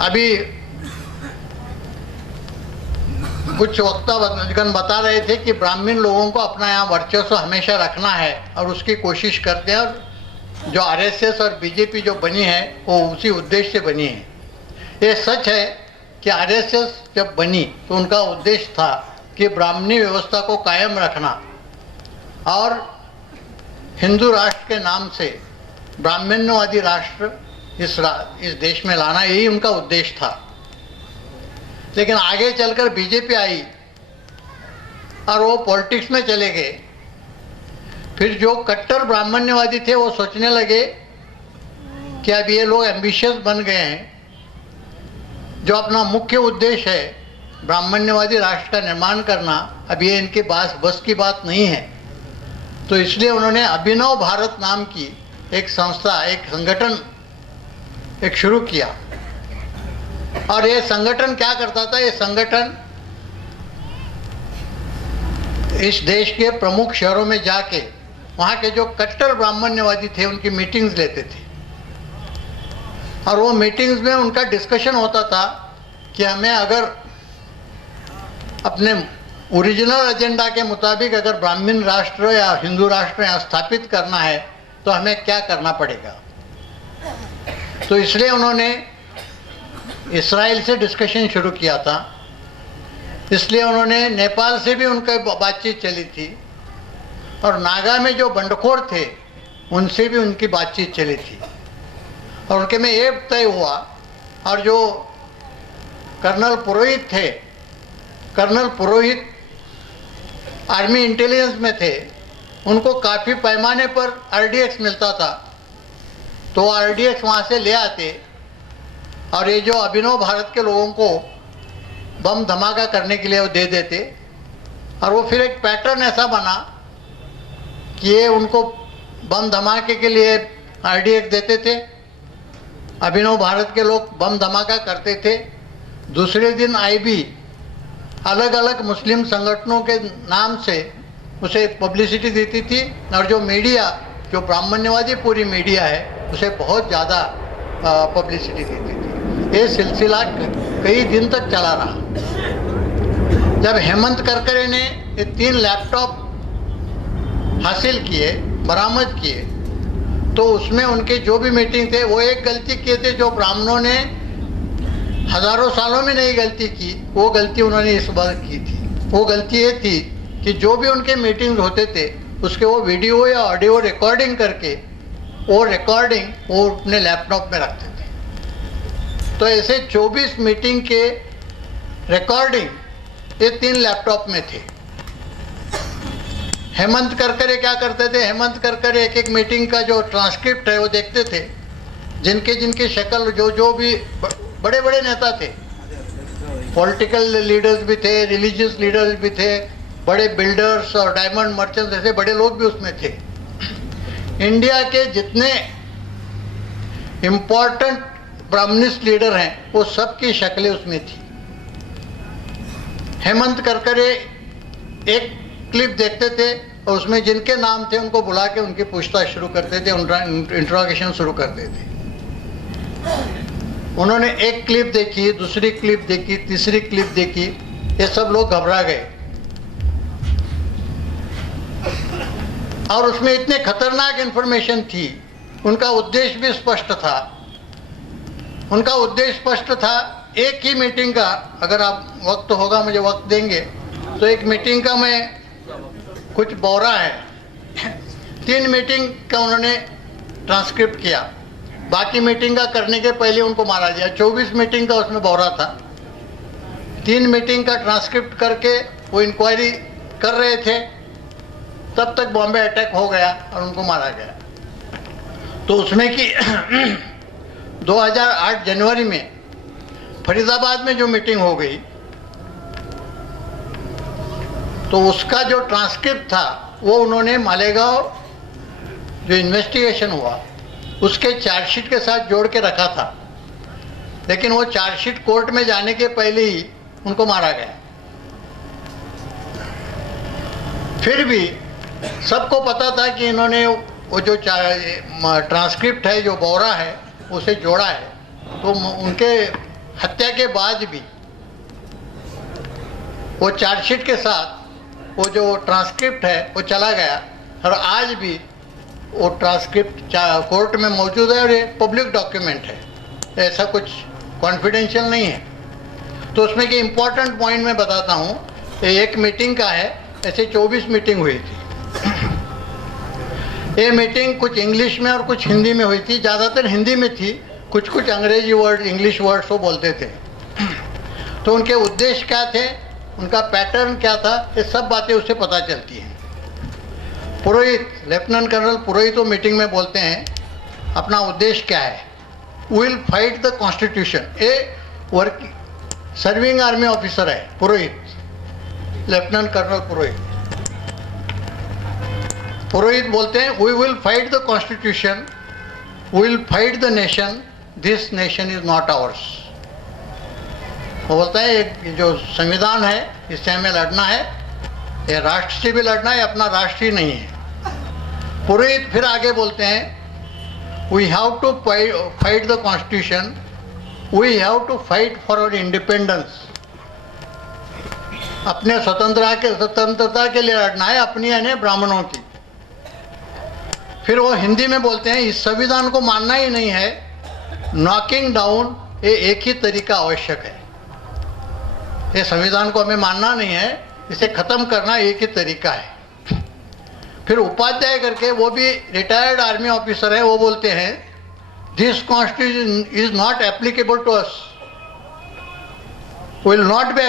अभी कुछ वक्तागण बता रहे थे कि ब्राह्मण लोगों को अपना यहाँ वर्चस्व हमेशा रखना है और उसकी कोशिश करते हैं, और जो आरएसएस और बीजेपी जो बनी है वो उसी उद्देश्य से बनी है। ये सच है कि आरएसएस जब बनी तो उनका उद्देश्य था कि ब्राह्मणी व्यवस्था को कायम रखना और हिंदू राष्ट्र के नाम से ब्राह्मण्यवादी राष्ट्र इस देश में लाना, यही उनका उद्देश्य था। लेकिन आगे चलकर बीजेपी आई और वो पॉलिटिक्स में चले गए। फिर जो कट्टर ब्राह्मण्यवादी थे वो सोचने लगे कि अब ये लोग एम्बिशियस बन गए हैं, जो अपना मुख्य उद्देश्य है ब्राह्मण्यवादी राष्ट्र का निर्माण करना, अब ये इनके बस की बात नहीं है। तो इसलिए उन्होंने अभिनव भारत नाम की एक संस्था, एक संगठन शुरू किया। और ये संगठन क्या करता था? ये संगठन इस देश के प्रमुख शहरों में जाके वहाँ के जो कट्टर ब्राह्मण्यवादी थे उनकी मीटिंग्स लेते थे, और वो मीटिंग्स में उनका डिस्कशन होता था कि हमें अगर अपने ओरिजिनल एजेंडा के मुताबिक अगर ब्राह्मण राष्ट्र या हिंदू राष्ट्र यहाँ स्थापित करना है तो हमें क्या करना पड़ेगा। तो इसलिए उन्होंने इस्राइल से डिस्कशन शुरू किया था, इसलिए उन्होंने नेपाल से भी उनका बातचीत चली थी, और नागा में जो बंडखोर थे उनसे भी उनकी बातचीत चली थी, और उनके में ये तय हुआ। और जो कर्नल पुरोहित थे, कर्नल पुरोहित आर्मी इंटेलिजेंस में थे, उनको काफ़ी पैमाने पर आरडीएक्स मिलता था, तो आरडीएक्स वहाँ से ले आते, और ये जो अभिनव भारत के लोगों को बम धमाका करने के लिए वो दे देते। और वो फिर एक पैटर्न ऐसा बना कि ये उनको बम धमाके के लिए आरडीएक्स देते थे, अभिनव भारत के लोग बम धमाका करते थे। दूसरे दिन आईबी अलग अलग मुस्लिम संगठनों के नाम से उसे पब्लिसिटी देती थी, और जो मीडिया, जो ब्राह्मण्यवादी पूरी मीडिया है, उसे बहुत ज़्यादा पब्लिसिटी देती थी। ये सिलसिला कई दिन तक चला रहा। जब हेमंत करकरे ने ये 3 लैपटॉप हासिल किए, बरामद किए, तो उसमें उनके जो भी मीटिंग थे वो एक गलती किए थे जो ब्राह्मणों ने हजारों सालों में नहीं गलती की, वो गलती उन्होंने इस बार की थी। वो गलती ये थी कि जो भी उनके मीटिंग होते थे उसके वो वीडियो या ऑडियो रिकॉर्डिंग करके वो रिकॉर्डिंग वो अपने लैपटॉप में रखते थे। तो ऐसे 24 मीटिंग के रिकॉर्डिंग ये 3 लैपटॉप में थे। हेमंत करकरे क्या करते थे? हेमंत करकरे एक एक मीटिंग का जो ट्रांसक्रिप्ट है वो देखते थे, जिनके शक्ल जो भी बड़े बड़े नेता थे, पॉलिटिकल लीडर्स भी थे, रिलीजियस लीडर्स भी थे, बड़े बिल्डर्स और डायमंड मर्चेंट्स, ऐसे बड़े लोग भी उसमें थे। इंडिया के जितने इम्पोर्टेंट ब्राह्मणिस्ट लीडर हैं वो सबकी शक्लें उसमें थी। हेमंत करकरे एक क्लिप देखते थे और उसमें जिनके नाम थे उनको बुला के उनकी पूछताछ शुरू करते थे, इंट्रोगेशन शुरू करते थे। उन्होंने एक क्लिप देखी, दूसरी क्लिप देखी, तीसरी क्लिप देखी, ये सब लोग घबरा गए। और उसमें इतने खतरनाक इंफॉर्मेशन थी। उनका उद्देश्य भी स्पष्ट था। उनका उद्देश्य स्पष्ट था। एक ही मीटिंग का, अगर आप वक्त होगा मुझे वक्त देंगे, तो एक मीटिंग का मैं कुछ बौरा है 3 मीटिंग का उन्होंने ट्रांसक्रिप्ट किया। बाकी मीटिंग का करने के पहले उनको मारा दिया। 24 मीटिंग का उसमें बौरा था। 3 मीटिंग का ट्रांसक्रिप्ट करके वो इंक्वायरी कर रहे थे, तब तक बॉम्बे अटैक हो गया और उनको मारा गया। तो उसमें कि 2008 जनवरी में फरीदाबाद में जो मीटिंग हो गई, तो उसका जो ट्रांसक्रिप्ट था वो उन्होंने मालेगांव जो इन्वेस्टिगेशन हुआ उसके चार्जशीट के साथ जोड़ के रखा था, लेकिन वो चार्जशीट कोर्ट में जाने के पहले ही उनको मारा गया। फिर भी सबको पता था कि इन्होंने वो जो ट्रांसक्रिप्ट है, जो बौरा है, उसे जोड़ा है। तो उनके हत्या के बाद भी वो चार्जशीट के साथ वो जो ट्रांसक्रिप्ट है वो चला गया और आज भी वो ट्रांसक्रिप्ट कोर्ट में मौजूद है और ये पब्लिक डॉक्यूमेंट है, ऐसा कुछ कॉन्फिडेंशियल नहीं है। तो उसमें कि इम्पोर्टेंट पॉइंट मैं बताता हूँ, एक मीटिंग का है, ऐसे 24 मीटिंग हुई थी। ये मीटिंग कुछ इंग्लिश में और कुछ हिंदी में हुई थी, ज़्यादातर हिंदी में थी, कुछ कुछ अंग्रेजी वर्ड इंग्लिश वर्ड्स वो बोलते थे। तो उनके उद्देश्य क्या थे, उनका पैटर्न क्या था, ये सब बातें उससे पता चलती हैं। पुरोहित, लेफ्टिनेंट कर्नल पुरोहित वो मीटिंग में बोलते हैं अपना उद्देश्य क्या है, विल फाइट द कॉन्स्टिट्यूशन। ये वर्क सर्विंग आर्मी ऑफिसर है पुरोहित, लेफ्टिनेंट कर्नल पुरोहित। पुरोहित बोलते हैं we will fight the constitution, will fight the nation, this nation is not ours. वो बोलता है एक जो संविधान है इससे हमें लड़ना है, ये राष्ट्र से भी लड़ना है, अपना राष्ट्र ही नहीं है। पुरोहित फिर आगे बोलते हैं we have to fight the constitution, we have to fight for our independence. अपने स्वतंत्रता के लिए लड़ना है, अपनी यानी ब्राह्मणों की। फिर वो हिंदी में बोलते हैं इस संविधान को मानना ही नहीं है, नॉकिंग डाउन ये एक ही तरीका आवश्यक है। ये संविधान को हमें मानना नहीं है, इसे खत्म करना एक ही तरीका है। फिर उपाध्याय करके वो भी रिटायर्ड आर्मी ऑफिसर है, वो बोलते हैं this constitution is not applicable to us, will not B